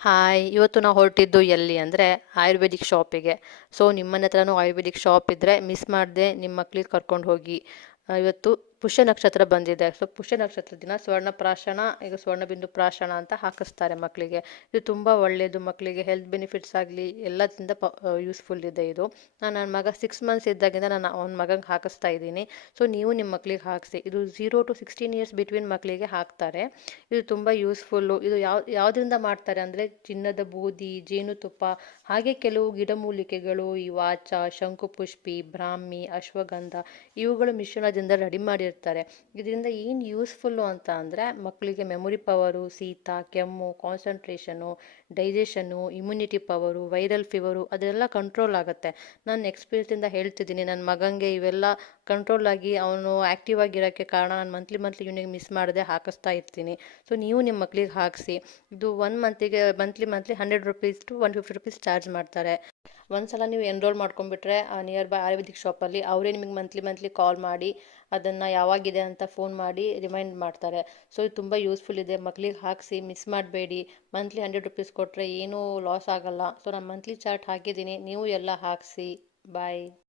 Hi, ಇವತ್ತು ನಾವು ಹೊರಟಿದ್ದು ಎಲ್ಲಿ ಅಂದರೆ ಆಯುರ್ವೇದಿಕ್ ಶಾಪಿಗೆ. ಸೊ ನಿಮ್ಮನೆ ಹತ್ರನೂ ಆಯುರ್ವೇದಿಕ್ ಶಾಪ್ ಇದ್ದರೆ ಮಿಸ್ ಮಾಡದೆ ನಿಮ್ಮ ಮಕ್ಳಿಗೆ ಕರ್ಕೊಂಡು ಹೋಗಿ. ಇವತ್ತು ಪುಷ್ಯ ನಕ್ಷತ್ರ ಬಂದಿದೆ. ಸೊ ಪುಷ್ಯ ನಕ್ಷತ್ರ ದಿನ ಸ್ವರ್ಣ ಪ್ರಾಶನ, ಈಗ ಸ್ವರ್ಣಬಿಂದು ಪ್ರಾಶನ ಅಂತ ಹಾಕಿಸ್ತಾರೆ ಮಕ್ಕಳಿಗೆ. ಇದು ತುಂಬ ಒಳ್ಳೆಯದು, ಮಕ್ಕಳಿಗೆ ಹೆಲ್ತ್ ಬೆನಿಫಿಟ್ಸ್ ಆಗಲಿ ಎಲ್ಲದಿಂದ ಯೂಸ್ಫುಲ್ ಇದೆ ಇದು. ನನ್ನ ಮಗ 6 ಮಂತ್ಸ್ ಇದ್ದಾಗಿಂದ ನಾನು ಅವ್ನ ಮಗಂಗೆ ಹಾಕಿಸ್ತಾ ಇದ್ದೀನಿ. ಸೊ ನೀವು ನಿಮ್ಮ ಮಕ್ಕಳಿಗೆ ಹಾಕಿಸಿ. ಇದು 0 to 16 years ಬಿಟ್ವೀನ್ ಮಕ್ಕಳಿಗೆ ಹಾಕ್ತಾರೆ. ಇದು ತುಂಬ ಯೂಸ್ಫುಲ್ಲು. ಇದು ಯಾವುದರಿಂದ ಮಾಡ್ತಾರೆ ಅಂದರೆ ಚಿನ್ನದ ಬೂದಿ, ಜೇನುತುಪ್ಪ, ಹಾಗೆ ಕೆಲವು ಗಿಡಮೂಲಿಕೆಗಳು, ಈ ವಾಚ, ಶಂಕುಪುಷ್ಪಿ, ಬ್ರಾಹ್ಮಿ, ಅಶ್ವಗಂಧ ಇವುಗಳು ಮಿಶ್ರಣದಿಂದ ರೆಡಿ ಮಾಡಿರ್ತಾರೆ. ಇದರಿಂದ ಏನು ಯೂಸ್ಫುಲ್ಲು ಅಂತ ಅಂದರೆ ಮಕ್ಕಳಿಗೆ ಮೆಮೊರಿ ಪವರು, ಶೀತ, ಕೆಮ್ಮು, concentration, digestion, immunity power, viral fever ಅದೆಲ್ಲ ಕಂಟ್ರೋಲ್ ಆಗುತ್ತೆ. ನಾನು ಎಕ್ಸ್ಪೀರಿಯನ್ಸಿಂದ ಹೇಳ್ತಿದ್ದೀನಿ. ನನ್ನ ಮಗನಿಗೆ ಇವೆಲ್ಲ ಕಂಟ್ರೋಲ್ ಆಗಿ ಅವನು ಆ್ಯಕ್ಟಿವ್ ಆಗಿರೋಕ್ಕೆ ಕಾರಣ ನಾನು ಮಂತ್ಲಿ ಇವನಿಗೆ ಮಿಸ್ ಮಾಡದೆ ಹಾಕಿಸ್ತಾ ಇರ್ತೀನಿ. ಸೊ ನೀವು ನಿಮ್ಮ ಮಕ್ಳಿಗೆ ಹಾಕಿಸಿ. ಇದು 1 ಮಂತಿಗೆ monthly 100 rupees to 150 rupees charge ಮಾಡ್ತಾರೆ. ಒಂದ್ಸಲ ನೀವು ಎನ್ರೋಲ್ ಮಾಡ್ಕೊಂಡ್ಬಿಟ್ರೆ ನಿಯರ್ ಬೈ ಆಯುರ್ವೇದಿಕ್ ಶಾಪಲ್ಲಿ ಅವರೇ ನಿಮಗೆ ಮಂತ್ಲಿ ಕಾಲ್ ಮಾಡಿ ಅದನ್ನು ಯಾವಾಗಿದೆ ಅಂತ ಫೋನ್ ಮಾಡಿ ರಿಮೈಂಡ್ ಮಾಡ್ತಾರೆ. ಸೊ ಇದು ತುಂಬ ಯೂಸ್ಫುಲ್ ಇದೆ. ಮಕ್ಳಿಗೆ ಹಾಕಿಸಿ, ಮಿಸ್ ಮಾಡಬೇಡಿ. ಮಂತ್ಲಿ 100 rupees ಕೊಟ್ಟರೆ ಏನೂ ಲಾಸ್ ಆಗಲ್ಲ. ಸೊ ನಾನು ಮಂತ್ಲಿ ಚಾರ್ಟ್ ಹಾಕಿದ್ದೀನಿ, ನೀವು ಎಲ್ಲ ಹಾಕಿಸಿ. ಬಾಯ್.